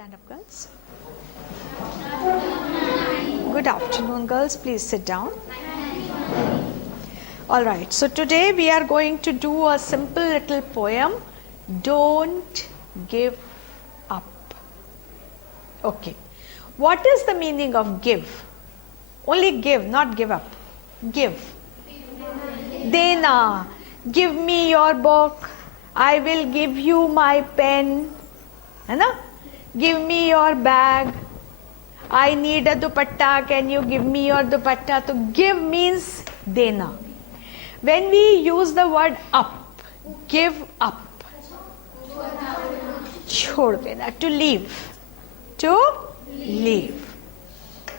Stand up, girls. Good afternoon, girls. Please sit down. All right. So today we are going to do a simple little poem. Don't give up. Okay. What is the meaning of give? Only give, not give up. Give. Dena. Give me your book. I will give you my pen. है ना? Give me your bag. I need a dupatta. Can you give me your dupatta? So give means dena. When we use the word up, give up. छोड़ देना. To leave. To leave.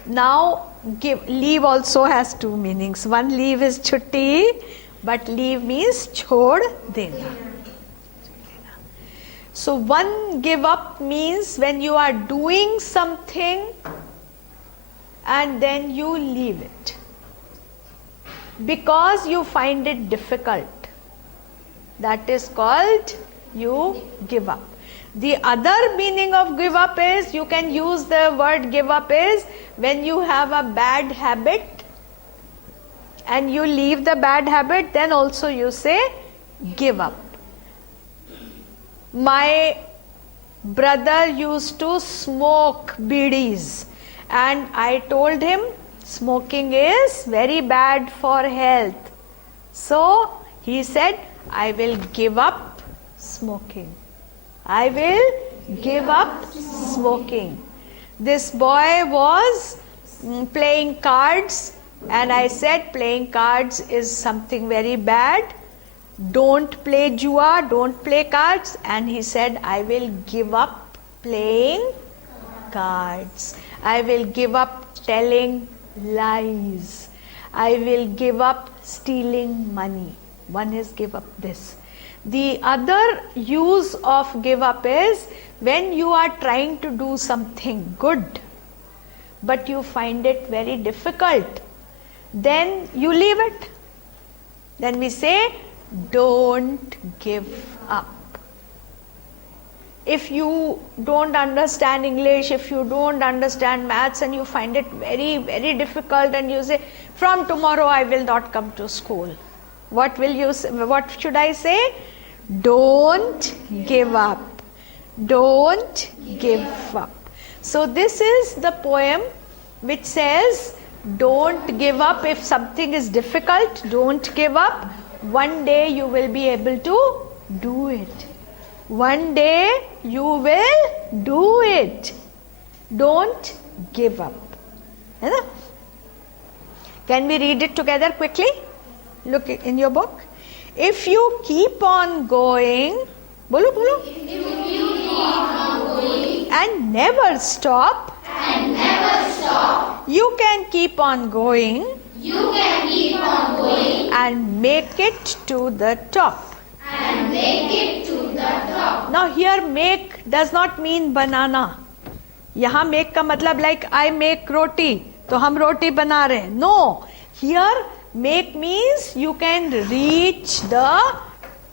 Now give. Leave also has two meanings. One leave is chutti, but leave means छोड़ देना. So one give up means when you are doing something and then you leave it because you find it difficult. That is called you give up. The other meaning of give up is, you can use the word give up is when you have a bad habit and you leave the bad habit, then also you say give up. My brother used to smoke bidis and I told him smoking is very bad for health. So he said, I will give up smoking. I will give up smoking. This boy was playing cards and I said playing cards is something very bad. Don't play jua, don't play cards. And he said, I will give up playing cards. I will give up telling lies. I will give up stealing money. One is give up this. The other use of give up is when you are trying to do something good, but you find it very difficult. Then you leave it. Then we say, don't give up. If you don't understand English, if you don't understand maths and you find it very, very difficult and you say, from tomorrow I will not come to school. What will you say? What should I say? Don't give up. Don't give up. So this is the poem which says, don't give up. If something is difficult, don't give up. One day you will be able to do it. One day you will do it. Don't give up. Can we read it together quickly? Look in your book. If you keep on going, bolo bolo. If you keep on going and never stop, you can keep on going. You can keep on going and make it to the top. and make it to the top. Now here make does not mean banana. यहाँ make का मतलब like I make roti, तो हम रोटी बना रहे हैं. No, here make means you can reach the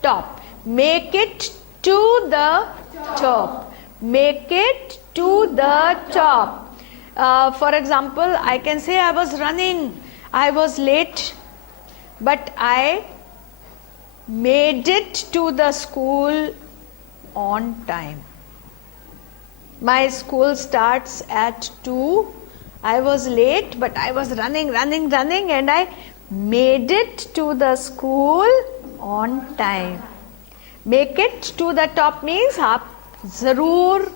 top. Make it to the top. Make it to the top. For example, I can say I was running. I was late, but I made it to the school on time. My school starts at 2. I was late, but I was running and I made it to the school on time. Make it to the top means आप ज़रूर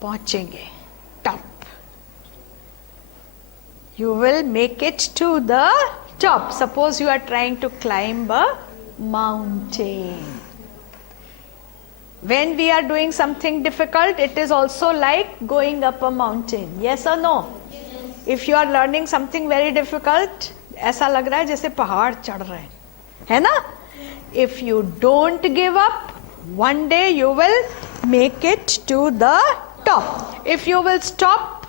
पहुँचेंगे top. You will make it to the top. Suppose you are trying to climb a mountain. When we are doing something difficult, it is also like going up a mountain. Yes or no? Yes. If you are learning something very difficult, ऐसा लग रहा है जैसे पहाड़ चढ़ रहे हैं, है ना? If you don't give up, one day you will make it to the top. If you will stop,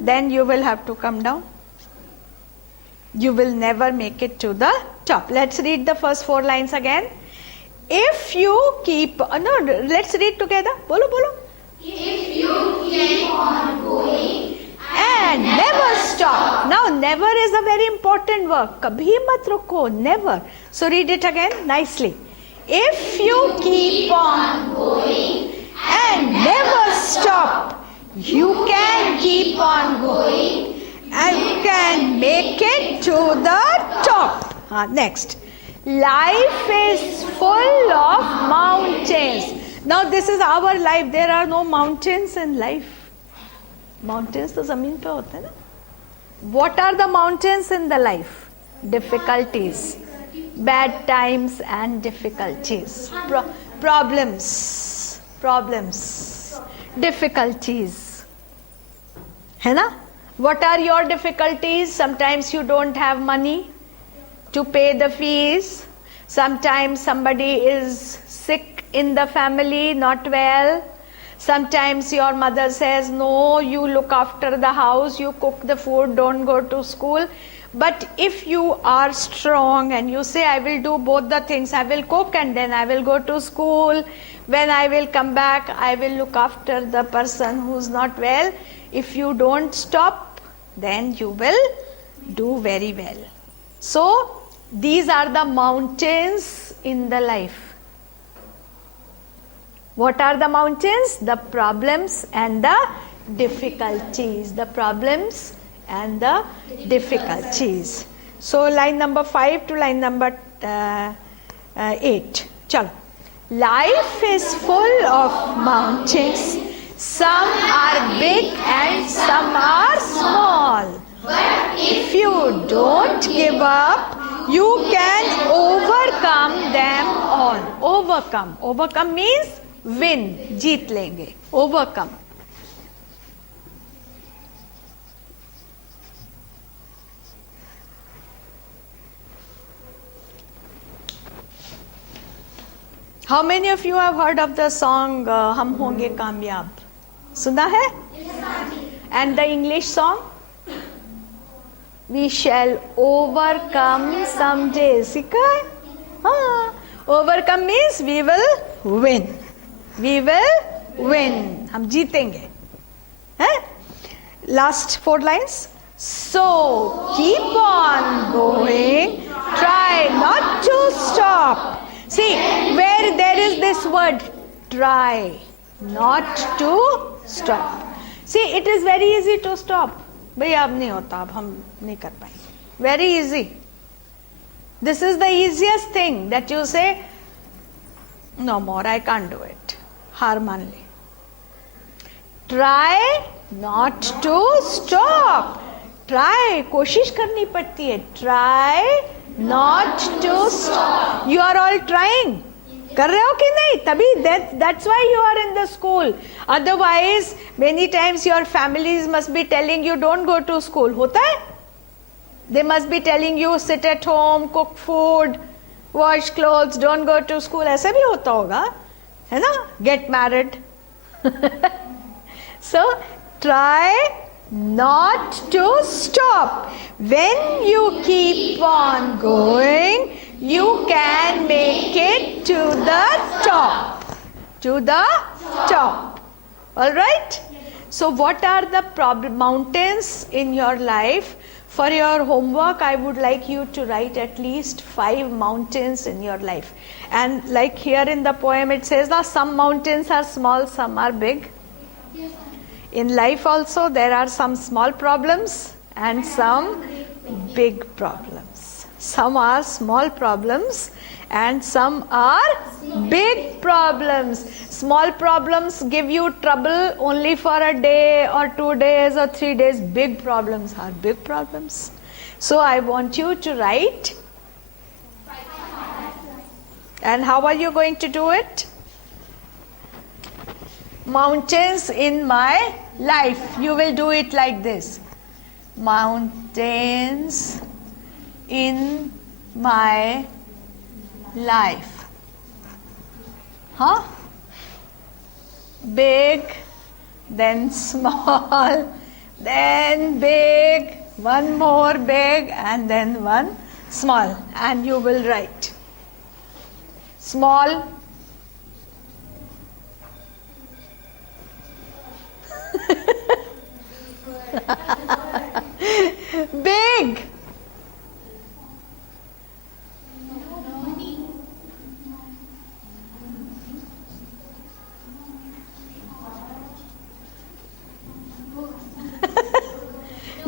then you will have to come down. You will never make it to the top. Let's read the first 4 lines again. If you keep, no, let's read together. Bolo, bolo. If you a very important work. Kabhi mat ruko, never. So read it again nicely. If you keep on going and never stop, you can keep on going and you can make it to the top. Next. Life is full of mountains. Now this is our life. There are no mountains in life. Mountains to zameen pe hote na. What are the mountains in the life? Difficulties, bad times and difficulties. Problems, difficulties. है ना? What are your difficulties? Sometimes you don't have money to pay the fees. Sometimes somebody is sick in the family, not well. Sometimes your mother says, no, you look after the house, you cook the food, don't go to school. But if you are strong and you say, I will do both the things, I will cook and then I will go to school. When I will come back, I will look after the person who's not well. If you don't stop, then you will do very well. So, these are the mountains in the life. What are the mountains? The problems and the difficulties. The problems and the difficulties. So line number 5 to line number 8. Chalo. Life is full of mountains. Some are big and some are small. but If you don't give up, you can overcome them all. Overcome. Overcome means win. जीत लेंगे. Overcome. How many of you have heard of the song हम होंगे कामयाब? सुना है? And the English song? We shall overcome someday. सीखा है? हाँ. Overcome means we will win. We will win. हम जीतेंगे. हैं? Last 4 lines. So keep on going. Try not to stop. See, where there is this word, try not to stop. See, it is very easy to stop. भैया अब नहीं होता, अब हम नहीं कर पाएंगे. Very easy. This is the easiest thing that you say, no more, I can't do it. हार मान ले. Try not to stop. Try, कोशिश करनी पड़ती है. Try not to stop. You are all trying. कर रहे हो कि नहीं? तभी that's why you are in the school. Otherwise, many times your families must be telling you don't go to school. होता है? They must be telling you sit at home, cook food, wash clothes, don't go to school. ऐसे भी होता होगा, है ना? Get married. So try not to stop. When you keep on going, you can make it to the top. To the top. All right? So what are the mountains in your life? For your homework, I would like you to write at least 5 mountains in your life. And like here in the poem it says, some mountains are small, some are big. In life also there are some small problems and some big problems. Some are small problems and some are big problems. Small problems give you trouble only for a day or 2 days or 3 days. Big problems are big problems. So I want you to write. And how are you going to do it? Mountains in my life. You will do it like this. Mountains in my life. Huh? Big, then small, then big, one more big, and then one small. And you will write. Small. Big.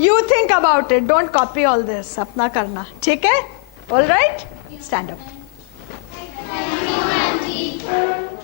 You think about it. Don't copy all this. अपना करना. ठीक है? All right? Stand up. Thank you, Auntie.